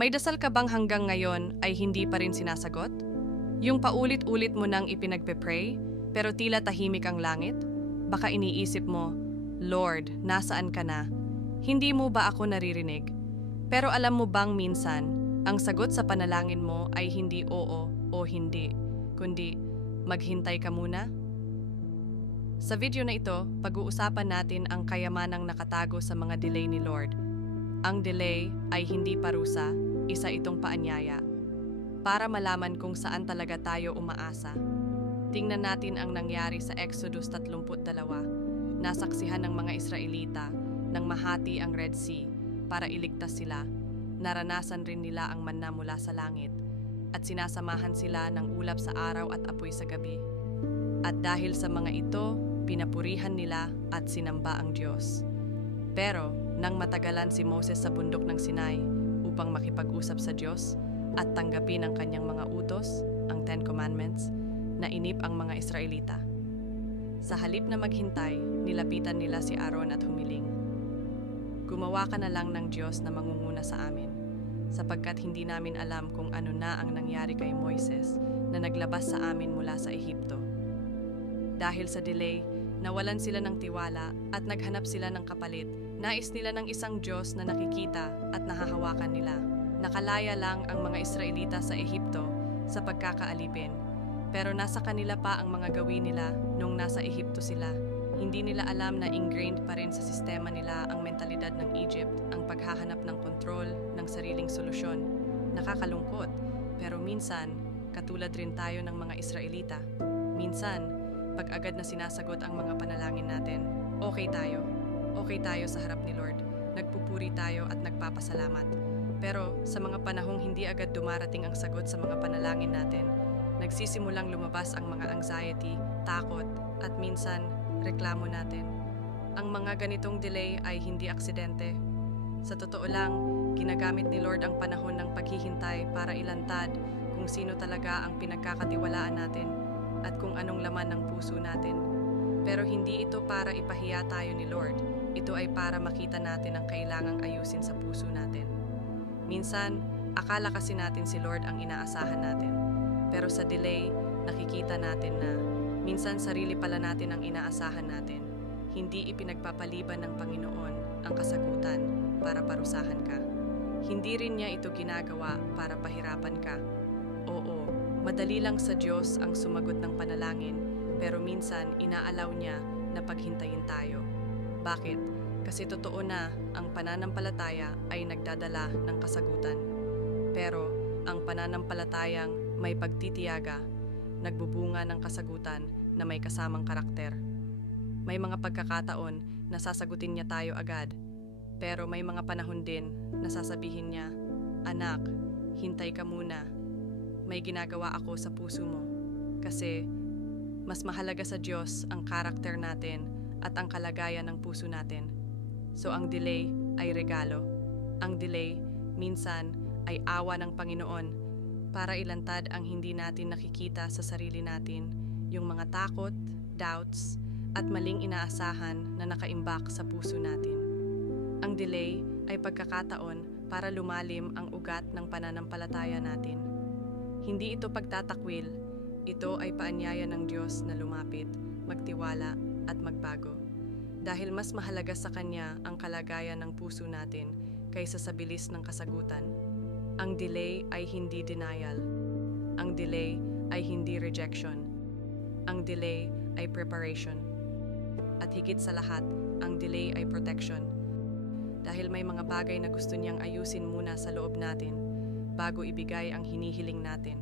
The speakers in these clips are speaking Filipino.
May dasal ka bang hanggang ngayon ay hindi pa rin sinasagot? Yung paulit-ulit mo nang ipinagpe-pray, pero tila tahimik ang langit? Baka iniisip mo, Lord, nasaan ka na? Hindi mo ba ako naririnig? Pero alam mo bang minsan, ang sagot sa panalangin mo ay hindi oo o hindi, kundi maghintay ka muna? Sa video na ito, pag-uusapan natin ang kayamanang nakatago sa mga delay ni Lord. Ang delay ay hindi parusa, isa itong paanyaya. Para malaman kung saan talaga tayo umaasa. Tingnan natin ang nangyari sa Exodus 32. Nasaksihan ng mga Israelita nang mahati ang Red Sea para iligtas sila. Naranasan rin nila ang manna mula sa langit at sinasamahan sila ng ulap sa araw at apoy sa gabi. At dahil sa mga ito, pinapurihan nila at sinamba ang Diyos. Pero nang matagalan si Moses sa bundok ng Sinai upang makipag-usap sa Diyos at tanggapin ang kanyang mga utos, ang Ten Commandments, nainip ang mga Israelita. Sa halip na maghintay, nilapitan nila si Aaron at humiling. Gumawa ka na lang ng Diyos na mangunguna sa amin, sapagkat hindi namin alam kung ano na ang nangyari kay Moises na naglabas sa amin mula sa Ehipto. Dahil sa delay, nawalan sila ng tiwala at naghanap sila ng kapalit. Nais nila ng isang Diyos na nakikita at nahahawakan nila. Nakalaya lang ang mga Israelita sa Ehipto sa pagkakaalipin. Pero nasa kanila pa ang mga gawin nila nung nasa Ehipto sila. Hindi nila alam na ingrained pa rin sa sistema nila ang mentalidad ng Egypt, ang paghahanap ng kontrol, ng sariling solusyon. Nakakalungkot, pero minsan, katulad rin tayo ng mga Israelita. Minsan, pag agad na sinasagot ang mga panalangin natin, okay tayo. Okay tayo sa harap ni Lord. Nagpupuri tayo at nagpapasalamat. Pero sa mga panahong hindi agad dumarating ang sagot sa mga panalangin natin, nagsisimulang lumabas ang mga anxiety, takot, at minsan, reklamo natin. Ang mga ganitong delay ay hindi aksidente. Sa totoo lang, ginagamit ni Lord ang panahon ng paghihintay para ilantad kung sino talaga ang pinagkakatiwalaan natin at kung anong laman ng puso natin. Pero hindi ito para ipahiya tayo ni Lord. Ito ay para makita natin ang kailangang ayusin sa puso natin. Minsan, akala kasi natin si Lord ang inaasahan natin. Pero sa delay, nakikita natin na minsan sarili pala natin ang inaasahan natin. Hindi ipinagpapaliban ng Panginoon ang kasagutan para parusahan ka. Hindi rin niya ito ginagawa para pahirapan ka. Oo, madali lang sa Diyos ang sumagot ng panalangin, pero minsan inaalaw niya na paghintayin tayo. Bakit? Kasi totoo na ang pananampalataya ay nagdadala ng kasagutan. Pero ang pananampalatayang may pagtitiyaga, nagbubunga ng kasagutan na may kasamang karakter. May mga pagkakataon na sasagutin niya tayo agad, pero may mga panahon din na sasabihin niya, Anak, hintay ka muna. May ginagawa ako sa puso mo. Kasi mas mahalaga sa Diyos ang karakter natin at ang kalagayan ng puso natin. So ang delay ay regalo. Ang delay minsan ay awa ng Panginoon para ilantad ang hindi natin nakikita sa sarili natin, yung mga takot, doubts, at maling inaasahan na nakaimbak sa puso natin. Ang delay ay pagkakataon para lumalim ang ugat ng pananampalataya natin. Hindi ito pagtatakwil, ito ay paanyaya ng Diyos na lumapit, magtiwala at magbago. Dahil mas mahalaga sa Kanya ang kalagayan ng puso natin kaysa sa bilis ng kasagutan. Ang delay ay hindi denial. Ang delay ay hindi rejection. Ang delay ay preparation. At higit sa lahat, ang delay ay protection. Dahil may mga bagay na gusto niyang ayusin muna sa loob natin bago ibigay ang hinihiling natin.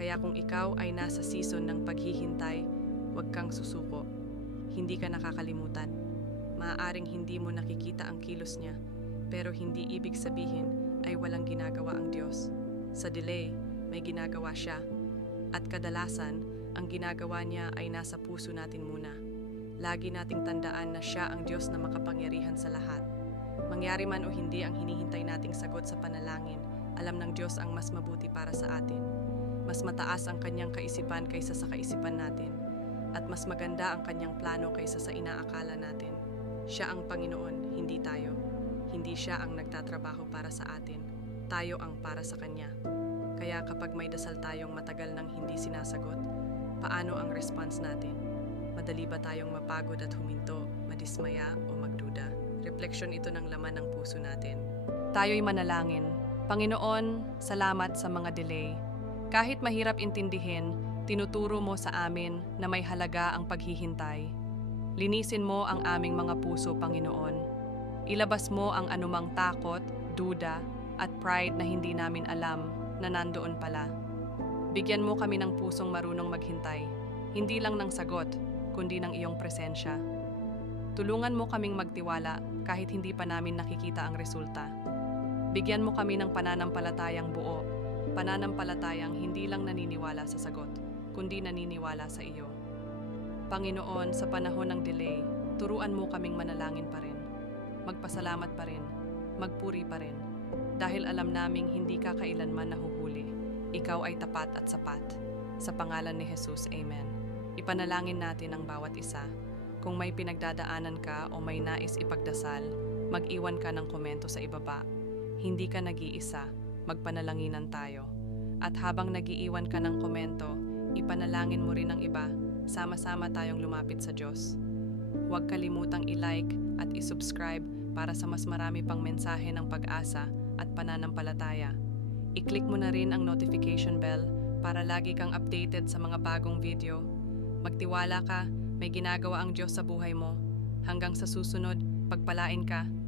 Kaya kung ikaw ay nasa season ng paghihintay, huwag kang susuko. Hindi ka nakakalimutan. Maaaring hindi mo nakikita ang kilos niya, pero hindi ibig sabihin ay walang ginagawa ang Diyos. Sa delay, may ginagawa siya. At kadalasan, ang ginagawa niya ay nasa puso natin muna. Lagi nating tandaan na siya ang Diyos na makapangyarihan sa lahat. Mangyari man o hindi ang hinihintay nating sagot sa panalangin, alam ng Diyos ang mas mabuti para sa atin. Mas mataas ang kanyang kaisipan kaysa sa kaisipan natin. At mas maganda ang kanyang plano kaysa sa inaakala natin. Siya ang Panginoon, hindi tayo. Hindi siya ang nagtatrabaho para sa atin. tayo ang para sa Kanya. Kaya kapag may dasal tayong matagal nang hindi sinasagot, paano ang response natin? Madali ba tayong mapagod at huminto, madismaya o magduda? Refleksyon ito ng laman ng puso natin. Tayo'y manalangin. Panginoon, salamat sa mga delay. Kahit mahirap intindihin, tinuturo mo sa amin na may halaga ang paghihintay. Linisin mo ang aming mga puso, Panginoon. Ilabas mo ang anumang takot, duda, at pride na hindi namin alam na nandoon pala. Bigyan mo kami ng pusong marunong maghintay, hindi lang ng sagot, kundi ng iyong presensya. Tulungan mo kaming magtiwala kahit hindi pa namin nakikita ang resulta. Bigyan mo kami ng pananampalatayang buo, pananampalatayang hindi lang naniniwala sa sagot, kundi naniniwala sa iyo. Panginoon, sa panahon ng delay, turuan mo kaming manalangin pa rin. Magpasalamat pa rin, magpuri pa rin, dahil alam naming hindi ka kailanman nahuhuli. Ikaw ay tapat at sapat. Sa pangalan ni Jesus, Amen. Ipanalangin natin ang bawat isa. Kung may pinagdadaanan ka o may nais ipagdasal, mag-iwan ka ng komento sa ibaba. Hindi ka nag-iisa, magpanalanginan tayo. At habang nag-iiwan ka ng komento, ipanalangin mo rin ang iba, sama-sama tayong lumapit sa Diyos. Huwag kalimutang i-like at i-subscribe para sa mas marami pang mensahe ng pag-asa at pananampalataya. I-click mo na rin ang notification bell para lagi kang updated sa mga bagong video. Magtiwala ka, may ginagawa ang Diyos sa buhay mo. Hanggang sa susunod, pagpalain ka